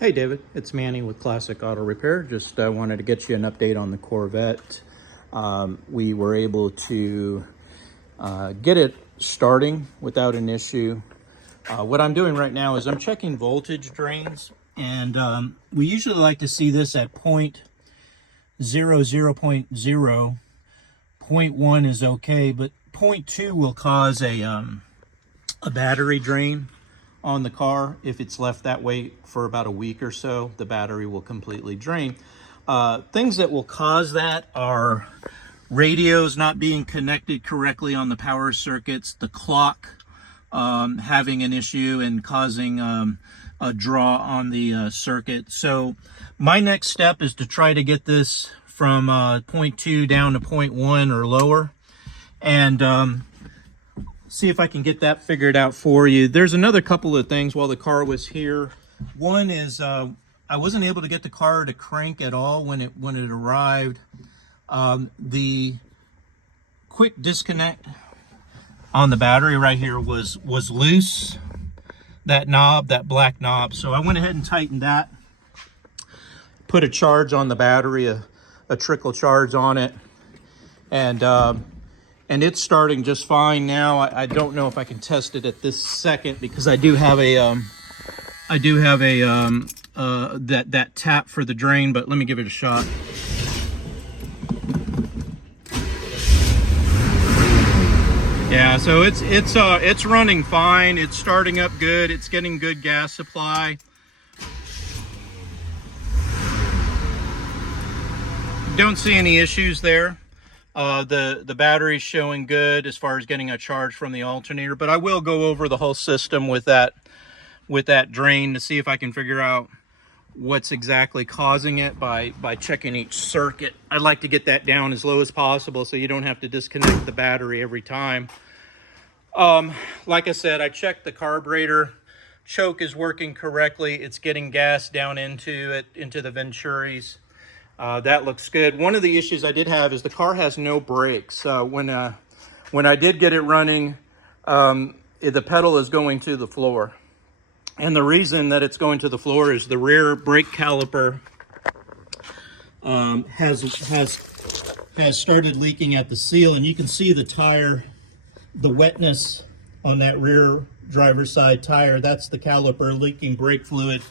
Hey David, it's Manny with Classic Auto Repair. Just wanted to get you an update on the Corvette. We were able to get it starting without an issue. What I'm doing right now is I'm checking voltage drains, and we usually like to see this at 0.0. 0.1 is okay, but 0.2 will cause a battery drain on the car. If it's left that way for about a week or so, the battery will completely drain. Things that will cause that are radios not being connected correctly on the power circuits, the clock having an issue and causing a draw on the circuit. So my next step is to try to get this from 0.2 down to 0.1 or lower, and see if I can get that figured out for you. There's another couple of things while the car was here. One is I wasn't able to get the car to crank at all when it arrived. The quick disconnect on the battery right here was loose. That knob, that black knob. So I went ahead and tightened that. Put a charge on the battery, a trickle charge on it, and it's starting just fine now. I don't know if I can test it at this second because I do have a that tap for the drain, but let me give it a shot. Yeah, so it's running fine. It's starting up good. It's getting good gas supply. Don't see any issues there. The battery's showing good as far as getting a charge from the alternator, but I will go over the whole system with that drain to see if I can figure out what's exactly causing it by checking each circuit. I'd like to get that down as low as possible so you don't have to disconnect the battery every time. Like I said, I checked the carburetor. Choke is working correctly. It's getting gas down into the Venturis. That looks good. One of the issues I did have is the car has no brakes. When I did get it running, the pedal is going to the floor. And the reason that it's going to the floor is the rear brake caliper has started leaking at the seal, and you can see the tire, the wetness on that rear driver's side tire. That's the caliper leaking brake fluid.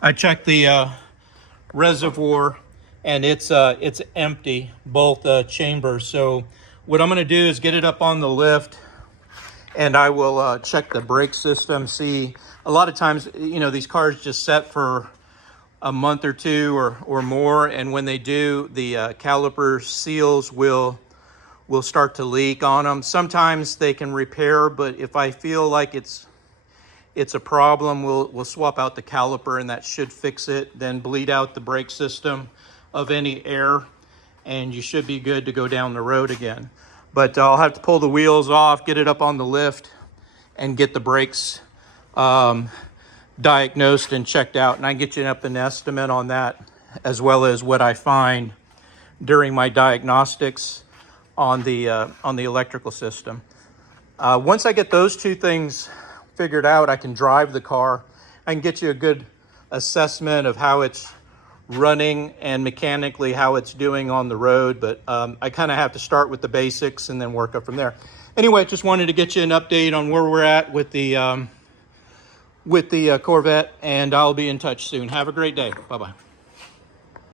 I checked the reservoir, and it's empty, both chambers. So what I'm going to do is get it up on the lift, and I will check the brake system. See, a lot of times, you know, these cars just set for a month or two or more, and when they do, the caliper seals will start to leak on them. Sometimes they can repair, but if I feel like it's a problem, we'll swap out the caliper, and that should fix it. Then bleed out the brake system of any air, and you should be good to go down the road again. But I'll have to pull the wheels off, get it up on the lift, and get the brakes diagnosed and checked out, and I can get you up an estimate on that, as well as what I find during my diagnostics on the electrical system. Once I get those two things figured out, I can drive the car. I can get you a good assessment of how it's running and mechanically how it's doing on the road, but I kind of have to start with the basics and then work up from there. Anyway, just wanted to get you an update on where we're at with the Corvette, and I'll be in touch soon. Have a great day. Bye-bye.